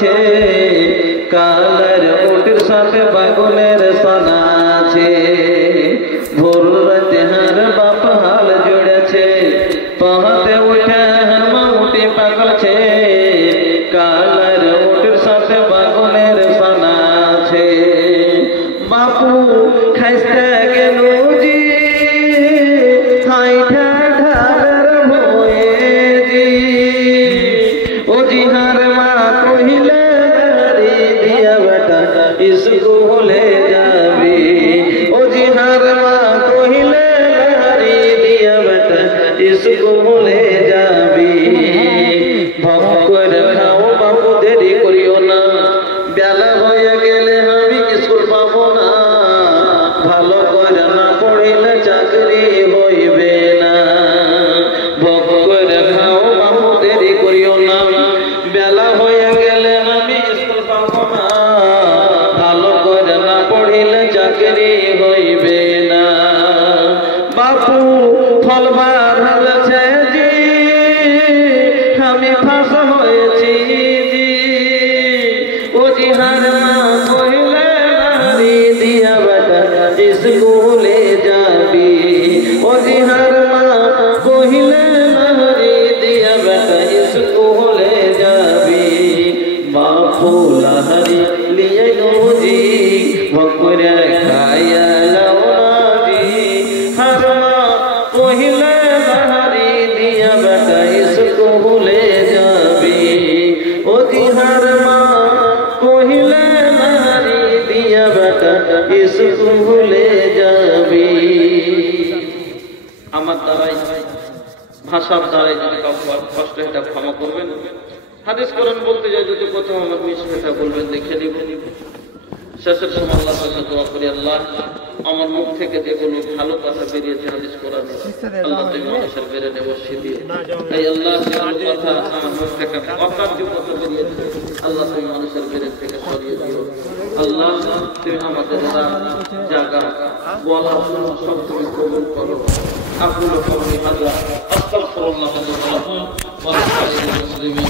আছে, কালার উটের সাথে পাগলের সানা আছে। ভোর রাতে হার বাপ হাল জুড়েছে, পহাতে উঠে হারমা উঠে পাগলছে, কালার উটের সাথে পাগলের সানা আছে। বাপু খাইতে গেল জি হাইঠা ঢালের ভয়ে জি, ও জি হার মা কহিলে গাড়ি দিয়া বেটা স্কুলে যাবি, ও জি হার মা কহিলে গাড়ি দিয়া বেটা স্কুলে যাবি। ভক করে খাও বাপু দেরি করিও না, বেলা হয়ে গেলে আমি স্কুল পাবো না, ভালো করে না পড়িলে চাকরি হইবে না। ভক করে খাও বাপু দেরি করিও না, বেলা হয়ে গেলে আমি স্কুল পাবো না, ভালো করে না পড়িলে চাকরি হইবে না। বাপু ফল বাঁধালছে জি, আমি ফাঁস হয়েছি জি, ও জি হার মা কহিলে নারী দিয়া বেটা স্কুলে যাবি, ও জি হার মা কহিলে নারী দিয়া বেটা স্কুলে যাবি। বাপু লাহারি লিয়ে নজি ভকরে খাইয়া লাও নাজি, হার মা কহিলে নারী দিয়া বেটা স্কুলে যাবি, ও জি হার মা কহিলে নারী দিয়া বেটা স্কুলে যাবি। আমার দ্বারাই ভাষার দ্বারাই যদি কাউকে কষ্ট এটা ক্ষমা করবেন। হাদিস কোরআন বলতে যাই যদি কোথাও আমার মিস এটা বলবেন দেখে নিব। শেষের সময় আল্লাহর কাছে দোয়া করি, আল্লাহ আমার মুখ থেকে যেগুলো ভালো কথা বেরিয়েছে হাদিস কোরআনে, আল্লাহ তুমি মানুষের বেরেনে বসিয়ে দিয়ে, এই আল্লাহ যেগুলো কথা আমার মুখ থেকে অকার্য কথা বেরিয়েছে আল্লাহ তুমি মানুষের বেরেন থেকে সরিয়ে দিও। আল্লাহ তুমি আমাদের জায়গা বলা সব তুমি কবুল করো। আকুল কওলি হাযা আস্তাগফিরুল্লাহ ওয়া আতুবু ইলাইহি।